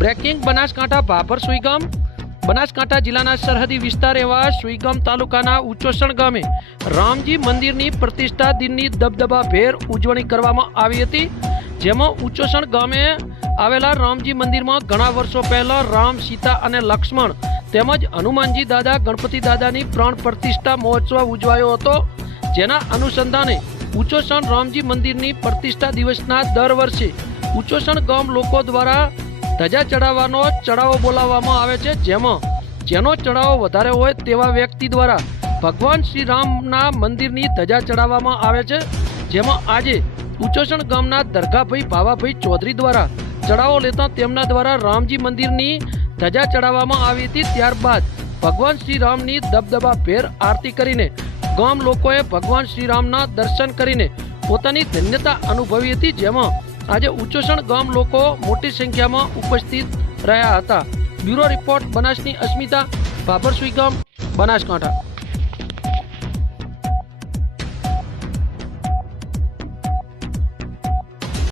Breaking Banaskantha Bhabhar Suigam. Banaskantha જિલ્લાના સરહદી વિસ્તાર એવા સુઈગામ તાલુકાના ઉચ્ચોસણ ગામે રામજી મંદિરની પ્રતિષ્ઠા દિનની દબદબા ભેર ઉજવણી કરવામાં આવી હતી, જેમાં ઉચ્ચોસણ ગામે આવેલા રામજી મંદિરમાં ઘણા વર્ષો પહેલા રામ, સીતા અને લક્ષ્મણ તેમજ હનુમાનજી દાદા, ગણપતિ દાદાની પ્રાણ પ્રતિષ્ઠા મહોત્સવ ઉજવાયો હતો, જેના અનુસંધાને ઉચ્ચોસણ રામજી મંદિરની પ્રતિષ્ઠા દિવસના દર વર્ષે ઉચ્ચોસણ ગામ લોકો દ્વારા ધજા ચડાવવાનો ચડાવો બોલાવવામાં આવે છે. જેમાં જેનો ચડાવો વધારે હોય તેવા વ્યક્તિ દ્વારા ભગવાન શ્રી રામના મંદિરની ધજા ચડાવવામાં આવે છે. જેમાં આજે ઉચોષણ ગામના દરગાભાઈ ભાવાભાઈ ચૌધરી દ્વારા ચડાવો લેતા તેમના દ્વારા રામજી મંદિરની ધજા ચડાવવામાં આવી હતી. ત્યારબાદ ભગવાન શ્રી રામની દબદબા ભેર આરતી કરીને ગામ લોકોએ ભગવાન શ્રી રામના દર્શન કરીને પોતાની ધન્યતા અનુભવી હતી. જેમાં આજે ઉચ્ચોષણ ગામ લોકો મોટી સંખ્યામાં ઉપસ્થિત રહ્યા હતા. બ્યુરો રિપોર્ટ બનાસની અસ્મિતા, ભાભરસુઈ ગામ, બનાસકાંઠા.